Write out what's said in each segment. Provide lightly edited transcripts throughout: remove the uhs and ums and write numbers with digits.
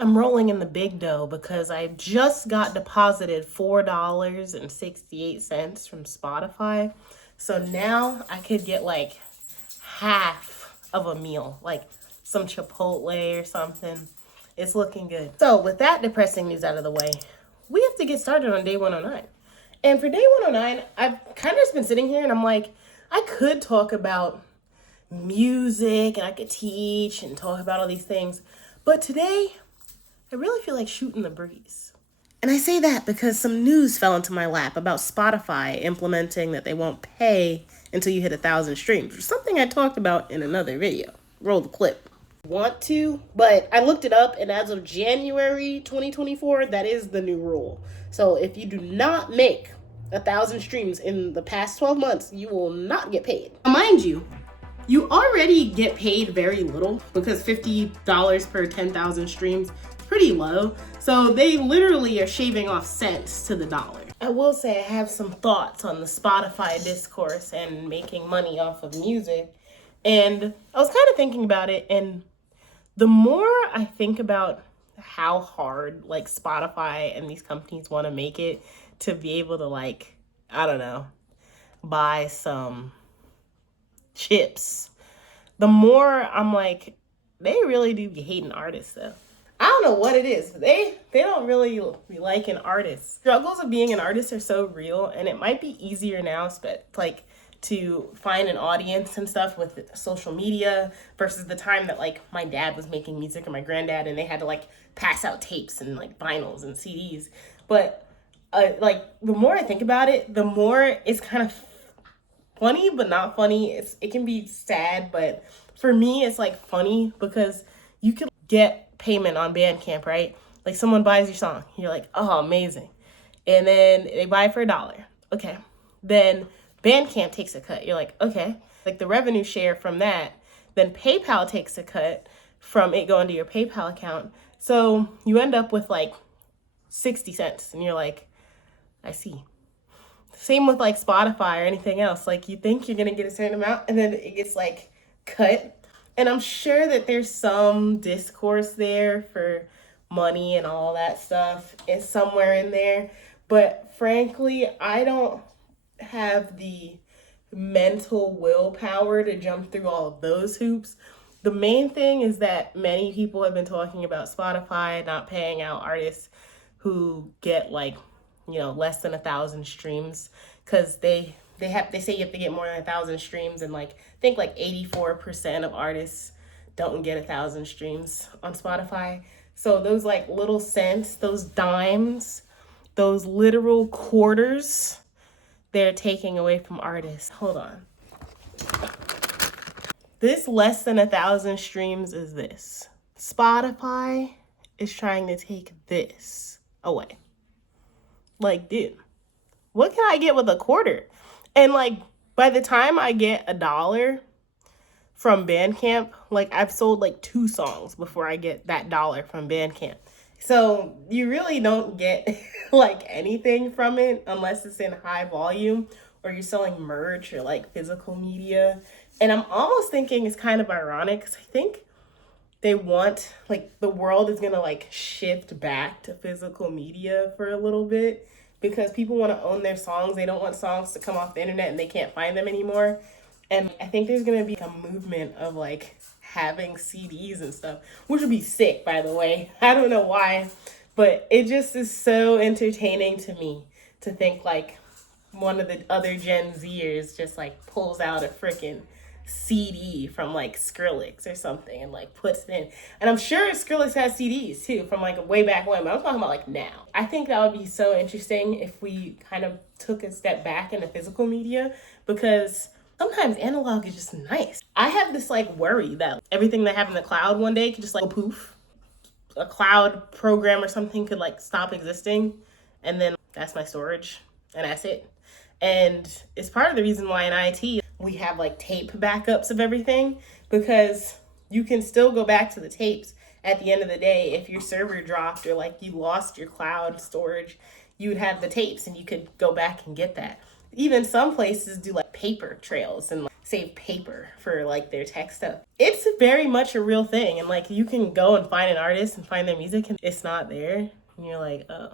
I'm rolling in the big dough because I just got deposited $4.68 from Spotify. So now I could get like half of a meal, like some Chipotle or something. It's looking good. So with that depressing news out of the way, we have to get started on day 109. And for day 109, I've kind of just been sitting here and I'm like, I could talk about music and I could teach and talk about all these things. But today, I really feel like shooting the breeze. And I say that because some news fell into my lap about Spotify implementing that they won't pay until you hit 1,000 streams, which is something I talked about in another video. Roll the clip. Want to, but I looked it up, and as of January 2024, that is the new rule. So if you do not make 1,000 streams in the past 12 months, you will not get paid. Mind you, you already get paid very little because $50 per 10,000 streams is pretty low. So they literally are shaving off cents to the dollar. I will say I have some thoughts on the Spotify discourse and making money off of music. And I was kind of thinking about it, and the more I think about how hard like Spotify and these companies want to make it to be able to, like, I don't know, buy some chips, the more I'm like, they really do be hating artists though. I don't know what it is, but they don't really be liking artists. Struggles of being an artist are so real, and it might be easier now, but like to find an audience and stuff with social media versus the time that like my dad was making music or my granddad, and they had to like pass out tapes and like vinyls and CDs. But like the more I think about it, the more it's kind of funny, but not funny. It can be sad, but for me, it's like funny because you can get payment on Bandcamp, right? Like someone buys your song, you're like, oh, amazing. And then they buy it for $1. Okay. Then Bandcamp takes a cut. You're like, okay. Like the revenue share from that. Then PayPal takes a cut from it going to your PayPal account. So you end up with like 60 cents. And you're like, I see. Same with like Spotify or anything else. Like you think you're going to get a certain amount and then it gets like cut. And I'm sure that there's some discourse there for money and all that stuff. It's somewhere in there. But frankly, I don't have the mental willpower to jump through all of those hoops. The main thing is that many people have been talking about Spotify not paying out artists who get like, less than 1,000 streams, because they say you have to get more than 1,000 streams, and like I think like 84% of artists don't get 1,000 streams on Spotify. So those like little cents, those dimes, those literal quarters, they're taking away from artists. Hold on. This less than 1,000 streams is this. Spotify is trying to take this away. Like, dude, what can I get with a quarter? And like, by the time I get $1 from Bandcamp, like I've sold like 2 songs before I get that $1 from Bandcamp. So you really don't get like anything from it unless it's in high volume or you're selling merch or like physical media. And I'm almost thinking it's kind of ironic because I think they want, like, the world is going to like shift back to physical media for a little bit because people want to own their songs. They don't want songs to come off the internet and they can't find them anymore. And I think there's going to be a movement of like having CDs and stuff, which would be sick, by the way. I don't know why, but it just is so entertaining to me to think like one of the other Gen Zers just like pulls out a freaking CD from like Skrillex or something and like puts it in. And I'm sure Skrillex has CDs too from like way back when, but I'm talking about like now. I think that would be so interesting if we kind of took a step back into physical media, because sometimes analog is just nice. I have this like worry that everything that I have in the cloud one day could just like poof. A cloud program or something could like stop existing, and then that's my storage and that's it. And it's part of the reason why in IT we have like tape backups of everything, because you can still go back to the tapes at the end of the day. If your server dropped or like you lost your cloud storage, you would have the tapes and you could go back and get that. Even some places do like paper trails and like save paper for like their tech stuff. It's very much a real thing. And like you can go and find an artist and find their music and it's not there. And you're like, oh,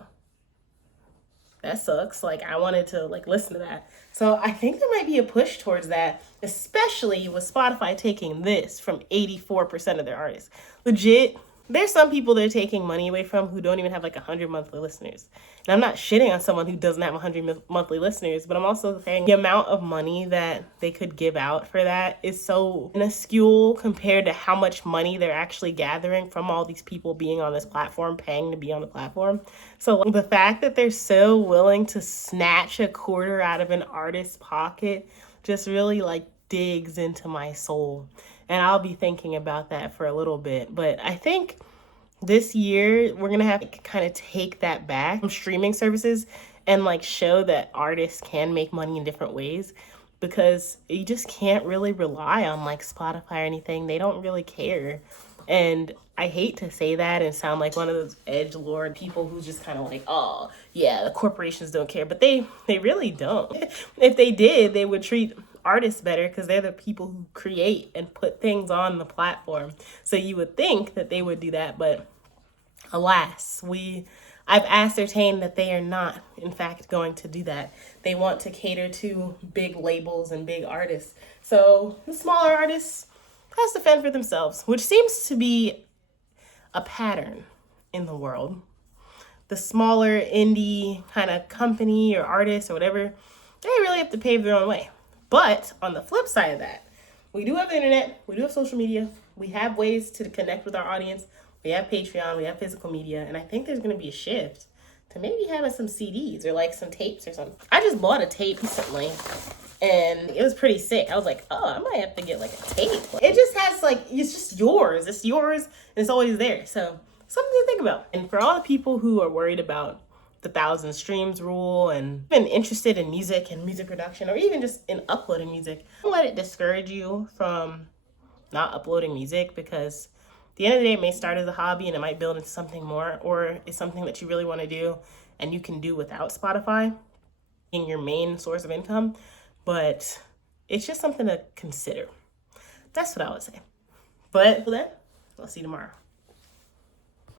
that sucks. Like I wanted to like listen to that. So I think there might be a push towards that, especially with Spotify taking this from 84% of their artists. Legit, there's some people they're taking money away from who don't even have like 100 monthly listeners. And I'm not shitting on someone who doesn't have 100 monthly listeners, but I'm also saying the amount of money that they could give out for that is so minuscule compared to how much money they're actually gathering from all these people being on this platform, paying to be on the platform. So the fact that they're so willing to snatch a quarter out of an artist's pocket just really like digs into my soul. And I'll be thinking about that for a little bit. But I think this year we're going to have to kind of take that back from streaming services and like show that artists can make money in different ways, because you just can't really rely on like Spotify or anything. They don't really care. And I hate to say that and sound like one of those edgelord people who just kind of like, oh yeah, the corporations don't care, but they really don't. If they did, they would treat artists better, because they're the people who create and put things on the platform. So you would think that they would do that, but alas, I've ascertained that they are not, in fact, going to do that. They want to cater to big labels and big artists. So the smaller artists has to fend for themselves, which seems to be a pattern in the world. The smaller indie kind of company or artist or whatever, they really have to pave their own way. But on the flip side of that, we do have the internet, we do have social media, we have ways to connect with our audience, we have Patreon, we have physical media, and I think there's going to be a shift to maybe having some CDs or like some tapes or something. I just bought a tape recently and it was pretty sick. I was like, oh, I might have to get like a tape. It just has like, it's just yours. It's yours and it's always there. So something to think about. And for all the people who are worried about the 1,000 streams rule and been interested in music and music production, or even just in uploading music, don't let it discourage you from not uploading music, because at the end of the day, it may start as a hobby and it might build into something more, or it's something that you really want to do and you can do without Spotify being your main source of income. But it's just something to consider. That's what I would say. But for that, I'll see you tomorrow.